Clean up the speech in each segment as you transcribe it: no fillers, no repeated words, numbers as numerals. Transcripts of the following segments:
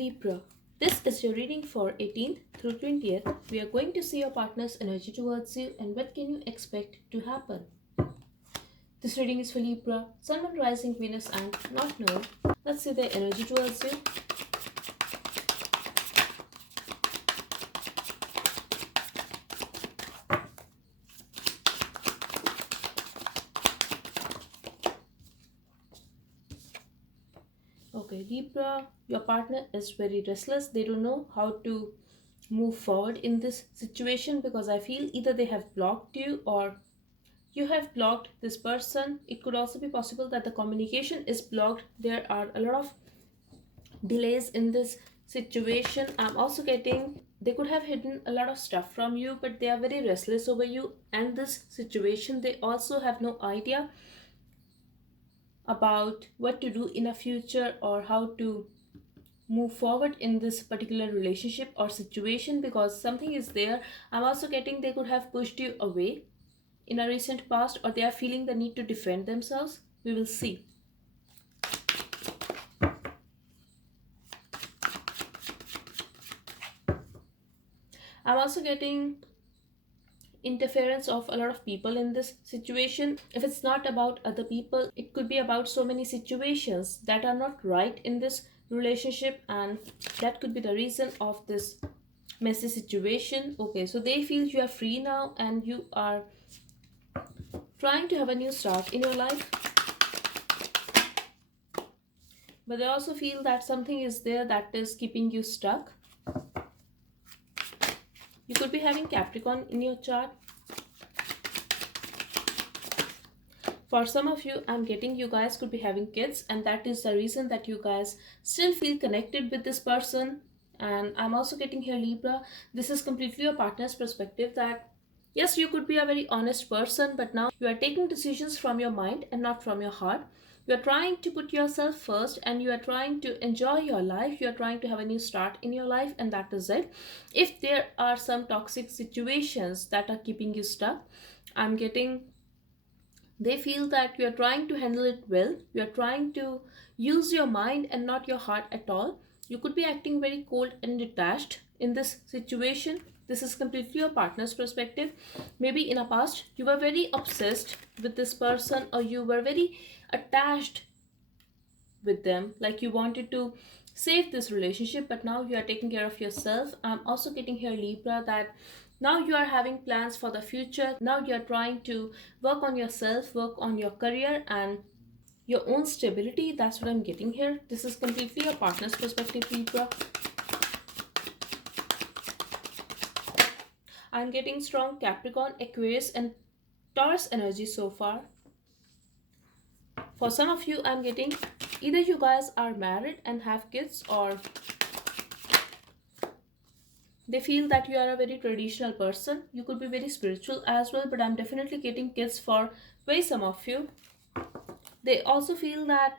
Libra. This is your reading for 18th through 20th. We are going to see your partner's energy towards you and what can you expect to happen. This reading is for Libra, Sun, Moon, Rising, Venus and North Node. Let's see their energy towards you. Okay, Libra, your partner is very restless. They don't know how to move forward in this situation because I feel either they have blocked you or you have blocked this person. It could also be possible that the communication is blocked. There are a lot of delays in this situation. I'm also getting they could have hidden a lot of stuff from you, but they are very restless over you and this situation. They also have no idea about what to do in a future or how to move forward in this particular relationship or situation because something is there. I'm also getting they could have pushed you away in a recent past or they are feeling the need to defend themselves. We will see. I'm also getting interference of a lot of people in this situation. If it's not about other people, it could be about so many situations that are not right in this relationship and that could be the reason of this messy situation. Okay, so they feel you are free now and you are trying to have a new start in your life, but they also feel that something is there that is keeping you stuck. You could be having Capricorn in your chart. For some of you, I'm getting you guys could be having kids and that is the reason that you guys still feel connected with this person. And I'm also getting here Libra, this is completely your partner's perspective that yes, you could be a very honest person, but now you are taking decisions from your mind and not from your heart. You are trying to put yourself first and you are trying to enjoy your life. You are trying to have a new start in your life and that is it. If there are some toxic situations that are keeping you stuck, I'm getting they feel that you are trying to handle it well. You are trying to use your mind and not your heart at all. You could be acting very cold and detached in this situation. This is completely your partner's perspective. Maybe in a past you were very obsessed with this person or you were very attached with them, like you wanted to save this relationship, but now you are taking care of yourself. I'm also getting here Libra that now you are having plans for the future. Now you are trying to work on yourself, work on your career and your own stability. That's what I'm getting here. This is completely your partner's perspective, Libra. I'm getting strong Capricorn, Aquarius and Taurus energy so far. For some of you, I'm getting either you guys are married and have kids or they feel that you are a very traditional person. You could be very spiritual as well, but I'm definitely getting kids for very some of you. They also feel that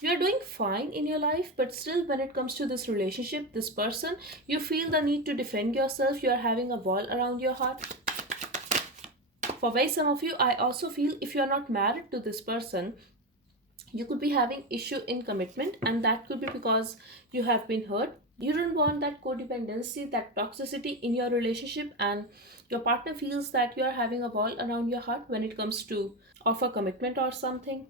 you are doing fine in your life, but still when it comes to this relationship, this person, you feel the need to defend yourself. You are having a wall around your heart. For very some of you, I also feel if you are not married to this person, you could be having issue in commitment and that could be because you have been hurt. You don't want that codependency, that toxicity in your relationship and your partner feels that you are having a wall around your heart when it comes to offer commitment or something.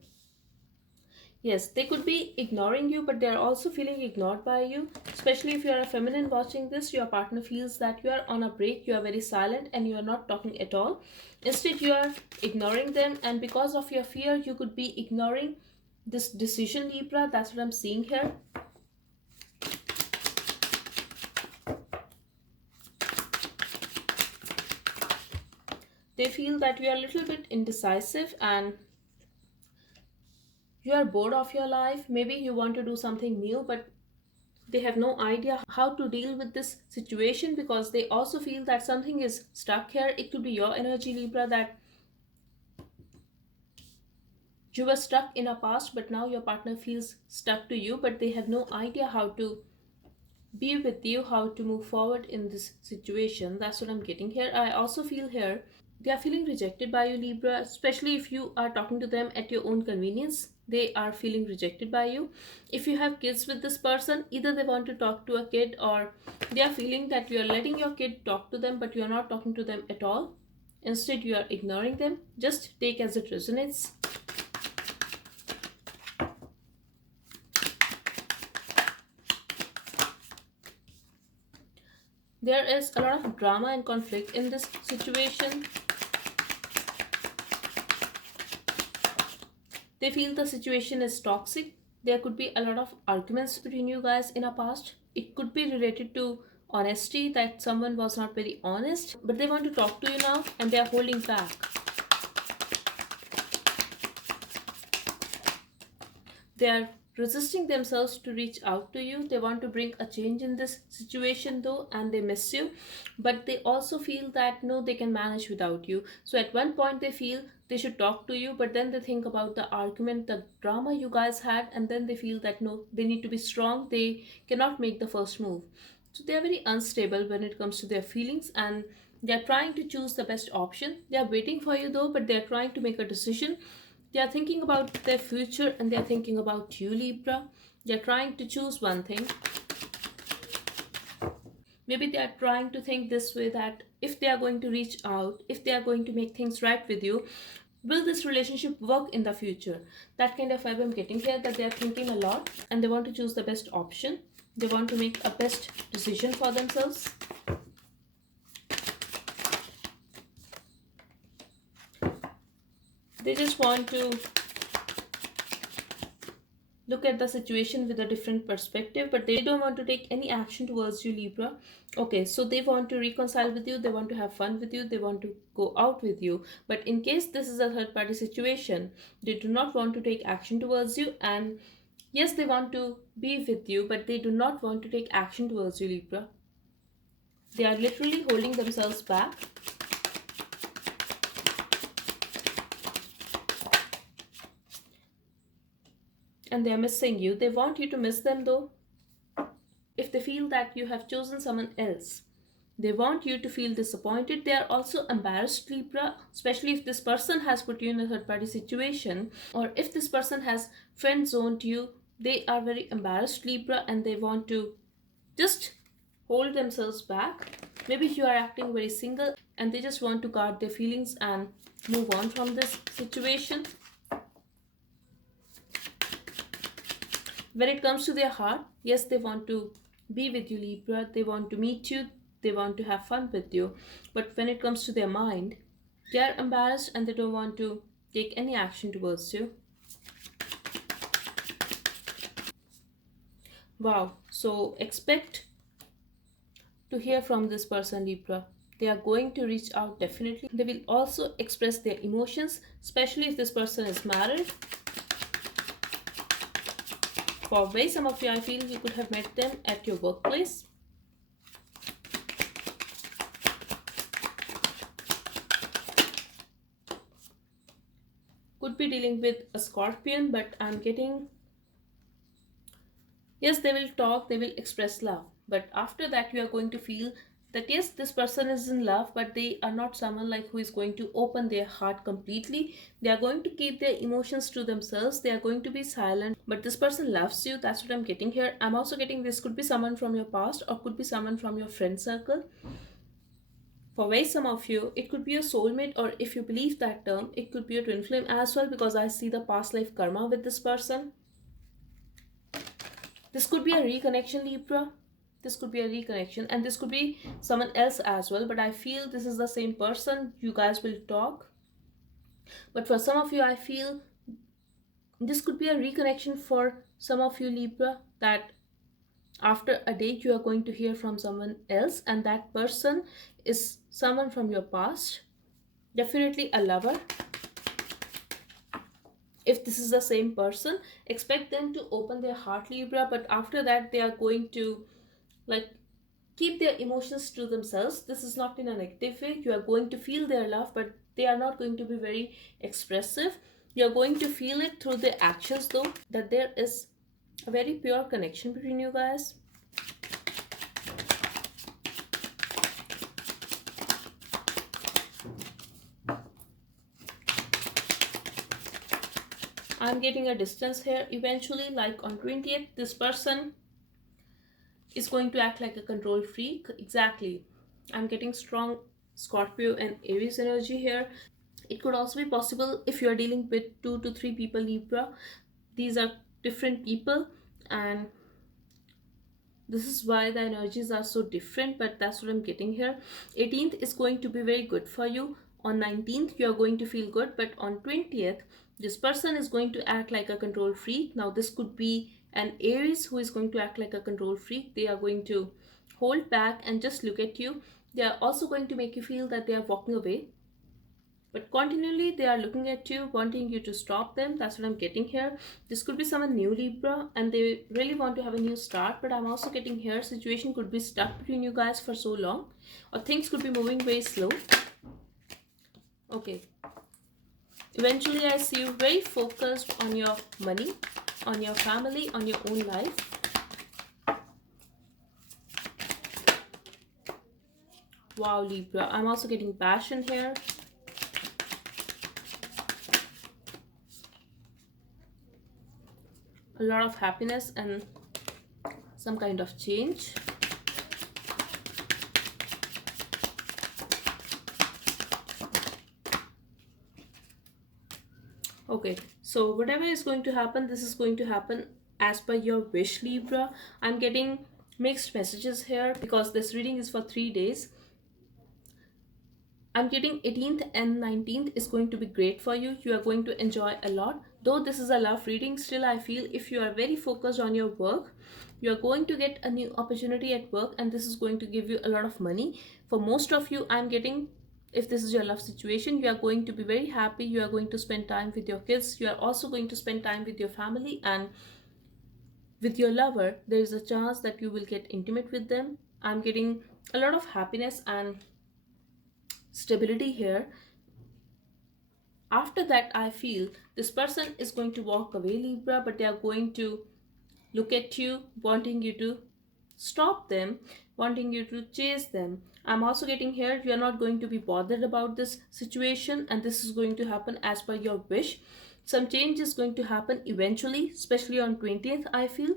Yes, they could be ignoring you, but they are also feeling ignored by you. Especially if you are a feminine watching this, your partner feels that you are on a break, you are very silent and you are not talking at all. Instead, you are ignoring them and because of your fear, you could be ignoring this decision, Libra. That's what I'm seeing here. They feel that you are a little bit indecisive and you are bored of your life. Maybe you want to do something new, but they have no idea how to deal with this situation because they also feel that something is stuck here. It could be your energy, Libra, that you were stuck in a past, but now your partner feels stuck to you, but they have no idea how to be with you, how to move forward in this situation. That's what I'm getting here. I also feel here They are feeling rejected by you, Libra, especially if you are talking to them at your own convenience. They are feeling rejected by you. If you have kids with this person, either they want to talk to a kid, or they are feeling that you are letting your kid talk to them, but you are not talking to them at all. Instead, you are ignoring them. Just take as it resonates. There is a lot of drama and conflict in this situation. They feel the situation is toxic. There could be a lot of arguments between you guys in a past. It could be related to honesty, that someone was not very honest, but they want to talk to you now and they are holding back. They are resisting themselves to reach out to you. They want to bring a change in this situation though, and they miss you, but they also feel that no, they can manage without you. So at one point they feel they should talk to you, but then they think about the argument, the drama you guys had, and then they feel that no, they need to be strong, they cannot make the first move. So they are very unstable when it comes to their feelings, and they are trying to choose the best option. They are waiting for you though, but they are trying to make a decision. They are thinking about their future and they are thinking about you, Libra. They are trying to choose one thing. Maybe they are trying to think this way, that if they are going to reach out, if they are going to make things right with you, will this relationship work in the future? That kind of vibe I'm getting here, that they are thinking a lot and they want to choose the best option. They want to make a best decision for themselves. They just want to look at the situation with a different perspective, but they don't want to take any action towards you, Libra. Okay, so they want to reconcile with you, they want to have fun with you, they want to go out with you, but in case this is a third party situation, they do not want to take action towards you. And yes, they want to be with you, but they do not want to take action towards you, Libra. They are literally holding themselves back. And they are missing you. They want you to miss them though. If they feel that you have chosen someone else, they want you to feel disappointed. They are also embarrassed, Libra, especially if this person has put you in a third party situation, or if this person has friend zoned you. They are very embarrassed, Libra, and they want to just hold themselves back. Maybe you are acting very single and they just want to guard their feelings and move on from this situation. When it comes to their heart, yes, they want to be with you, Libra. They want to meet you. They want to have fun with you. But when it comes to their mind, they are embarrassed and they don't want to take any action towards you. Wow. So expect to hear from this person, Libra. They are going to reach out definitely. They will also express their emotions, especially if this person is married. For way some of you, I feel you could have met them at your workplace. Could be dealing with a Scorpion, but I'm getting, yes, they will talk, they will express love. But after that, you are going to feel that yes, this person is in love, but they are not someone like who is going to open their heart completely. They are going to keep their emotions to themselves. They are going to be silent, but this person loves you. That's what I'm getting here. I'm also getting this could be someone from your past or could be someone from your friend circle. For very some of you, it could be a soulmate, or if you believe that term, it could be a twin flame as well, because I see the past life karma with this person. This could be a reconnection, Libra. This could be a reconnection, and this could be someone else as well, but I feel this is the same person. You guys will talk, but for some of you, I feel this could be a reconnection for some of you, Libra, that after a date you are going to hear from someone else, and that person is someone from your past, definitely a lover. If this is the same person, expect them to open their heart, Libra, but after that they are going to like keep their emotions to themselves. This is not in a negative way. You are going to feel their love, but they are not going to be very expressive. You are going to feel it through their actions though, that there is a very pure connection between you guys. I'm getting a distance here. Eventually, like on 20th, this person is going to act like a control freak. Exactly. I'm getting strong Scorpio and Aries energy here. It could also be possible if you are dealing with 2 to 3 people, Libra. These are different people, and this is why the energies are so different, but that's what I'm getting here. 18th is going to be very good for you. On 19th, you are going to feel good, but on 20th, this person is going to act like a control freak. Now, this could be an Aries who is going to act like a control freak. They are going to hold back and just look at you. They are also going to make you feel that they are walking away, but continually they are looking at you, wanting you to stop them. That's what I'm getting here. This could be someone new, Libra, and they really want to have a new start, but I'm also getting here situation could be stuck between you guys for so long, or things could be moving very slow. Okay, eventually I see you very focused on your money, on your family, on your own life. Wow, Libra, I'm also getting passion here. A lot of happiness and some kind of change. Okay, so whatever is going to happen, this is going to happen as per your wish, Libra. I'm getting mixed messages here because this reading is for 3 days. I'm getting 18th and 19th is going to be great for you. You are going to enjoy a lot. Though this is a love reading, still I feel if you are very focused on your work, you are going to get a new opportunity at work, and this is going to give you a lot of money. For most of you, I'm getting, if this is your love situation, you are going to be very happy. You are going to spend time with your kids. You are also going to spend time with your family, and with your lover, there is a chance that you will get intimate with them. I'm getting a lot of happiness and stability here. After that, I feel this person is going to walk away, Libra, but they are going to look at you, wanting you to stop them, wanting you to chase them. I'm also getting here, you are not going to be bothered about this situation, and this is going to happen as per your wish. Some change is going to happen eventually, especially on 20th, I feel,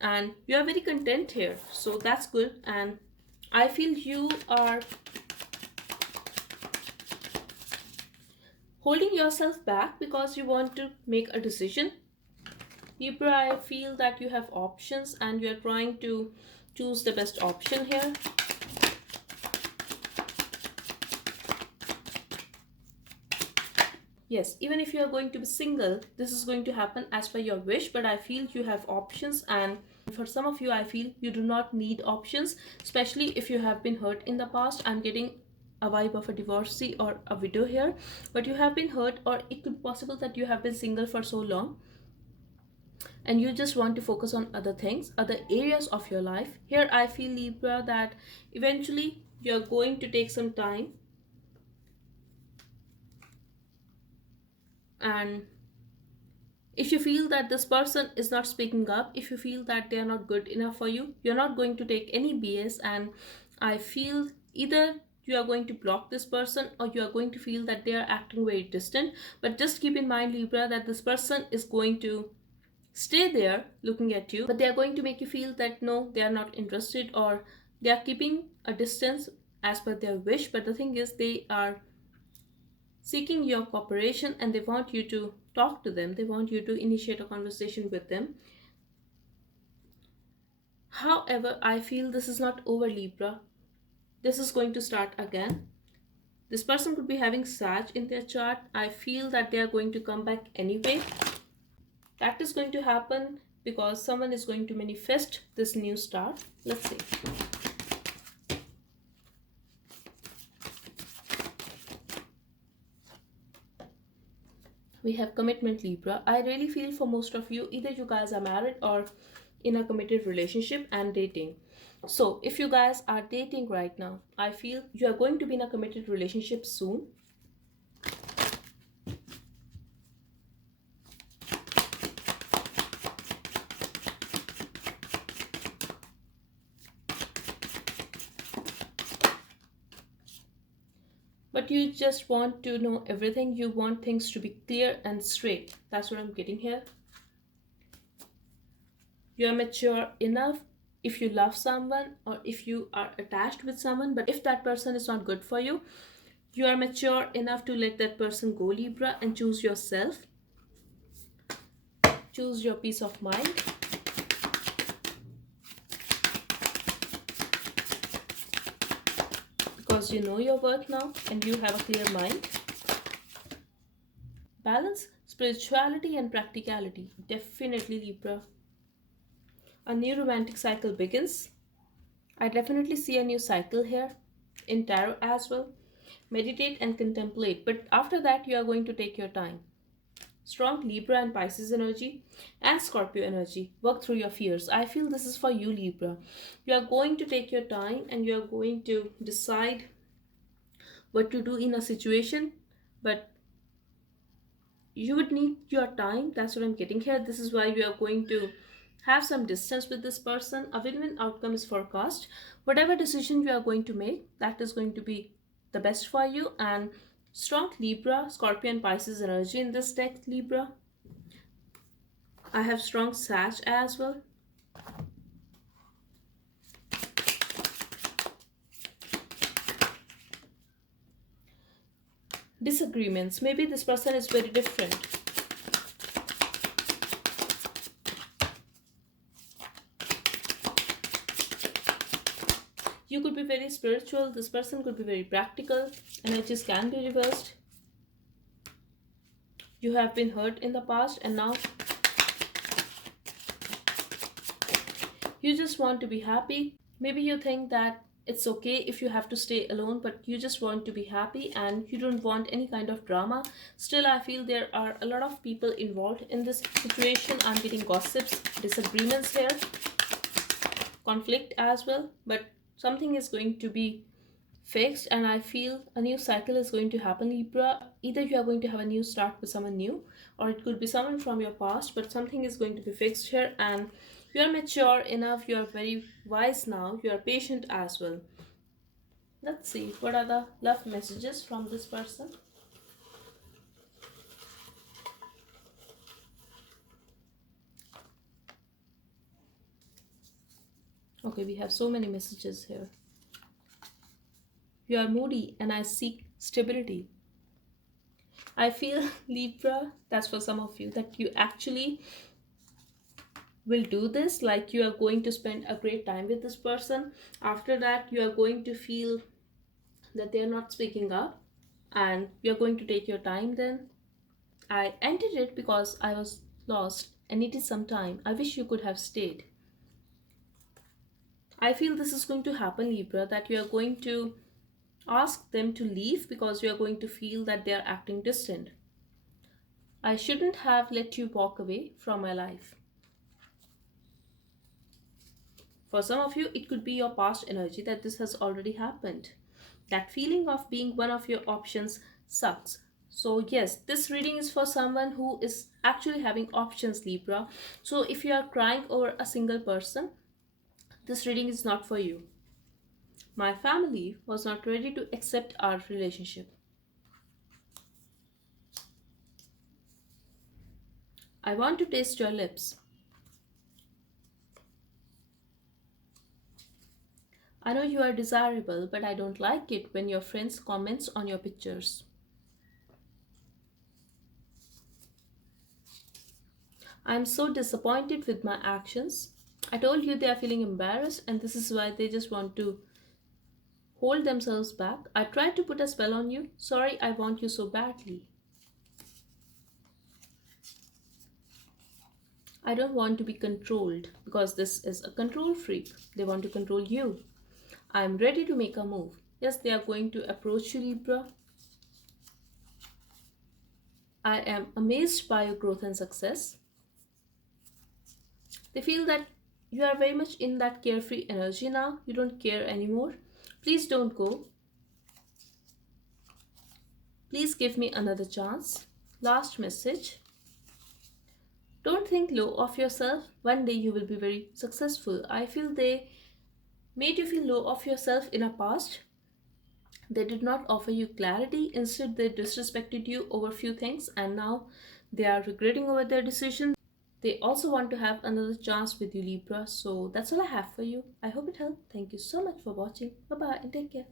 and you are very content here, so that's good. And I feel you are holding yourself back because you want to make a decision. Libra, I feel that you have options and you are trying to choose the best option here. Yes, even if you are going to be single, this is going to happen as per your wish, but I feel you have options, and for some of you, I feel you do not need options, especially if you have been hurt in the past. I'm getting a vibe of a divorcee or a widow here, but you have been hurt, or it could be possible that you have been single for so long and you just want to focus on other things, other areas of your life. Here I feel, Libra, that eventually you're going to take some time, and if you feel that this person is not speaking up, if you feel that they are not good enough for you, you're not going to take any BS. And I feel either you are going to block this person or you are going to feel that they are acting very distant. But just keep in mind, Libra, that this person is going to stay there looking at you, but they are going to make you feel that no, they are not interested, or they are keeping a distance as per their wish. But the thing is, they are seeking your cooperation and they want you to talk to them, they want you to initiate a conversation with them. However, I feel this is not over, Libra. This is going to start again. This person could be having Sag in their chart. I feel that they are going to come back anyway. That is going to happen because someone is going to manifest this new start. Let's see. We have commitment, Libra. I really feel for most of you, either you guys are married or in a committed relationship and dating. So if you guys are dating right now, I feel you are going to be in a committed relationship soon. but you just want to know everything. You want things to be clear and straight. That's what I'm getting here. You are mature enough if you love someone or if you are attached with someone, but if that person is not good for you, you are mature enough to let that person go, Libra, and choose yourself. Choose your peace of mind. Because you know your worth now and you have a clear mind. Balance spirituality and practicality. Definitely, Libra. A new romantic cycle begins. I definitely see a new cycle here in tarot as well. Meditate and contemplate, but after that, you are going to take your time. Strong Libra and Pisces energy and Scorpio energy. Work through your fears. I feel this is for you, Libra. You are going to take your time and you are going to decide what to do in a situation, but you would need your time. That's what I'm getting here. This is why you are going to have some distance with this person. A win-win outcome is forecast. Whatever decision you are going to make, that is going to be the best for you. And strong Libra, Scorpio and Pisces energy in this deck, Libra. I have strong Sag as well. Disagreements. Maybe this person is very different. You could be very spiritual. This person could be very practical. Energies can be reversed. You have been hurt in the past and now you just want to be happy. Maybe you think that it's okay if you have to stay alone, but you just want to be happy and you don't want any kind of drama. Still, I feel there are a lot of people involved in this situation. I'm getting gossips, disagreements here, conflict as well, but something is going to be fixed and I feel a new cycle is going to happen, Libra. Either you are going to have a new start with someone new or it could be someone from your past, but something is going to be fixed here and you are mature enough, you are very wise now, you are patient as well. Let's see what are the love messages from this person. Okay, we have so many messages here. You are moody and I seek stability. I feel, Libra, that's for some of you, that you actually will do this, like you are going to spend a great time with this person. After that, you are going to feel that they are not speaking up and you're going to take your time then. I ended it because I was lost and it is some time. I wish you could have stayed. I feel this is going to happen, Libra, that you are going to ask them to leave because you are going to feel that they are acting distant. I shouldn't have let you walk away from my life. For some of you, it could be your past energy that this has already happened. That feeling of being one of your options sucks. So yes, this reading is for someone who is actually having options, Libra. So if you are crying over a single person, this reading is not for you. My family was not ready to accept our relationship. I want to taste your lips. I know you are desirable, but I don't like it when your friends comments on your pictures. I'm so disappointed with my actions. I told you they are feeling embarrassed and this is why they just want to hold themselves back. I tried to put a spell on you. Sorry, I want you so badly. I don't want to be controlled because this is a control freak. They want to control you. I'm ready to make a move. Yes, they are going to approach you, Libra. I am amazed by your growth and success. They feel that you are very much in that carefree energy now. You don't care anymore. Please don't go. Please give me another chance. Last message. Don't think low of yourself. One day you will be very successful. I feel they made you feel low of yourself in a past. They did not offer you clarity, instead, they disrespected you over few things, and now they are regretting over their decision. They also want to have another chance with you, Libra. So that's all I have for you. I hope it helped. Thank you so much for watching. Bye bye and take care.